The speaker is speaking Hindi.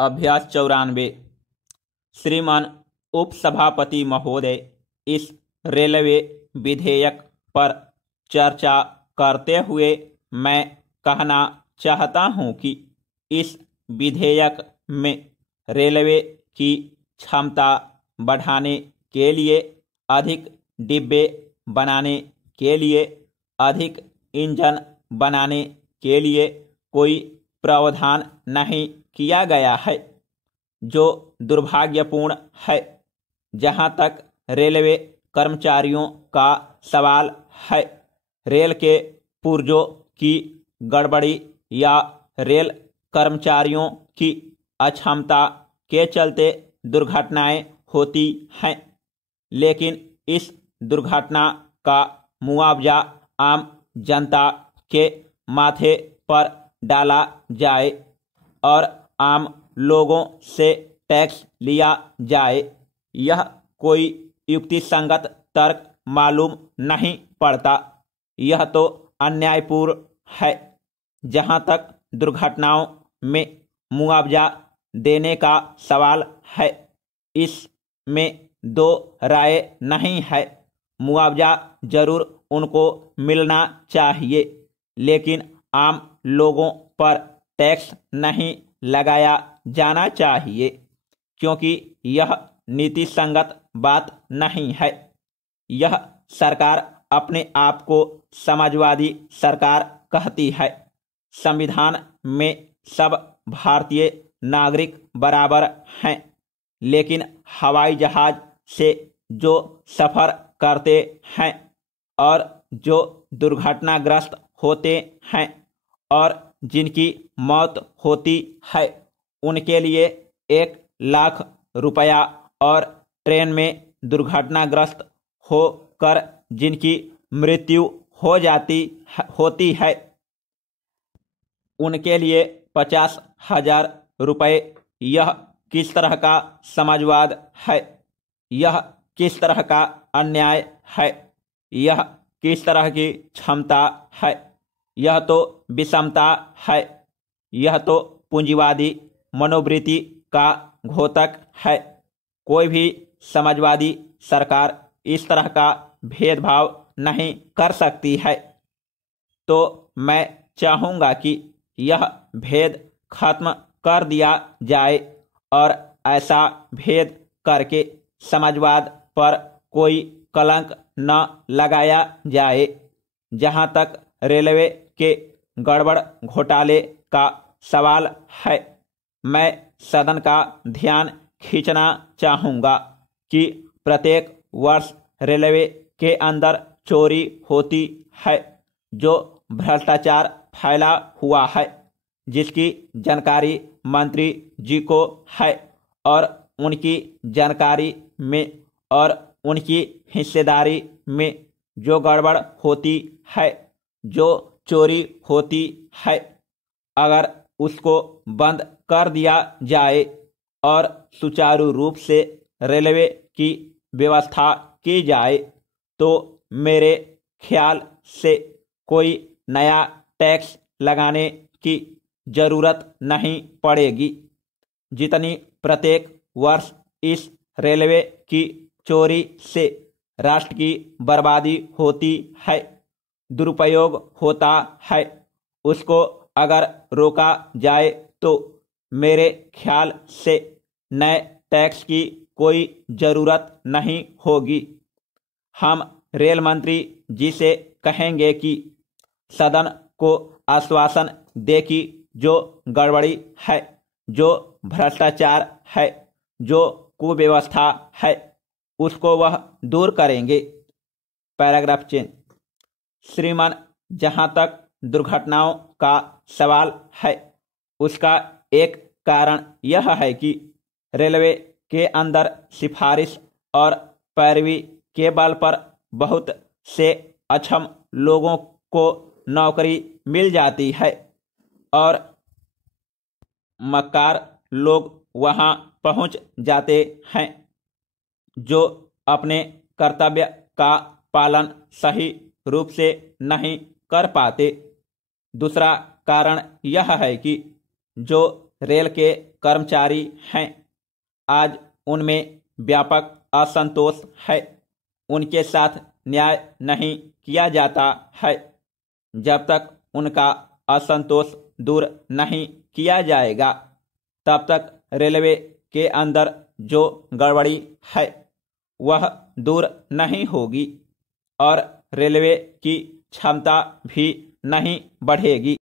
अभ्यास 94। श्रीमान उपसभापति महोदय, इस रेलवे विधेयक पर चर्चा करते हुए मैं कहना चाहता हूं कि इस विधेयक में रेलवे की क्षमता बढ़ाने के लिए, अधिक डिब्बे बनाने के लिए, अधिक इंजन बनाने के लिए कोई प्रावधान नहीं किया गया है, जो दुर्भाग्यपूर्ण है। जहां तक रेलवे कर्मचारियों का सवाल है, रेल के पुर्जों की गड़बड़ी या रेल कर्मचारियों की अक्षमता के चलते दुर्घटनाएं होती हैं, लेकिन इस दुर्घटना का मुआवजा आम जनता के माथे पर डाला जाए और आम लोगों से टैक्स लिया जाए। यह कोई युक्तिसंगत तर्क मालूम नहीं पड़ता। यह तो अन्यायपूर्ण है। जहां तक दुर्घटनाओं में मुआवजा देने का सवाल है, इसमें दो राय नहीं है। मुआवजा जरूर उनको मिलना चाहिए, लेकिन आम लोगों पर टैक्स नहीं लगाया जाना चाहिए, क्योंकि यह नीति संगत बात नहीं है। यह सरकार अपने आप को समाजवादी सरकार कहती है। संविधान में सब भारतीय नागरिक बराबर हैं, लेकिन हवाई जहाज से जो सफर करते हैं और जो दुर्घटनाग्रस्त होते हैं और जिनकी मौत होती है, उनके लिए 1 लाख रुपया और ट्रेन में दुर्घटनाग्रस्त होकर जिनकी मृत्यु होती है, उनके लिए 50,000 रुपये। यह किस तरह का समाजवाद है? यह किस तरह का अन्याय है? यह किस तरह की क्षमता है? यह तो विषमता है। यह तो पूंजीवादी मनोवृत्ति का घोतक है। कोई भी समाजवादी सरकार इस तरह का भेदभाव नहीं कर सकती है। तो मैं चाहूँगा कि यह भेद खत्म कर दिया जाए और ऐसा भेद करके समाजवाद पर कोई कलंक न लगाया जाए। जहां तक रेलवे के गड़बड़ घोटाले का सवाल है, मैं सदन का ध्यान खींचना चाहूँगा कि प्रत्येक वर्ष रेलवे के अंदर चोरी होती है, जो भ्रष्टाचार फैला हुआ है, जिसकी जानकारी मंत्री जी को है और उनकी जानकारी में और उनकी हिस्सेदारी में जो गड़बड़ होती है, जो चोरी होती है, अगर उसको बंद कर दिया जाए और सुचारू रूप से रेलवे की व्यवस्था की जाए, तो मेरे ख्याल से कोई नया टैक्स लगाने की जरूरत नहीं पड़ेगी। जितनी प्रत्येक वर्ष इस रेलवे की चोरी से राष्ट्र की बर्बादी होती है, दुरुपयोग होता है, उसको अगर रोका जाए तो मेरे ख्याल से नए टैक्स की कोई जरूरत नहीं होगी। हम रेल मंत्री जी से कहेंगे कि सदन को आश्वासन दे कि जो गड़बड़ी है, जो भ्रष्टाचार है, जो कुव्यवस्था है, उसको वह दूर करेंगे। Paragraph change. श्रीमान, जहां तक दुर्घटनाओं का सवाल है, उसका एक कारण यह है कि रेलवे के अंदर सिफारिश और पैरवी के बल पर बहुत से अक्षम लोगों को नौकरी मिल जाती है और मक्कार लोग वहां पहुंच जाते हैं, जो अपने कर्तव्य का पालन सही रूप से नहीं कर पाते। दूसरा कारण यह है कि जो रेल के कर्मचारी हैं। आज उनमें व्यापक असंतोष है। उनके साथ न्याय नहीं किया जाता है। जब तक उनका असंतोष दूर नहीं किया जाएगा, तब तक रेलवे के अंदर जो गड़बड़ी है वह दूर नहीं होगी और रेलवे की क्षमता भी नहीं बढ़ेगी।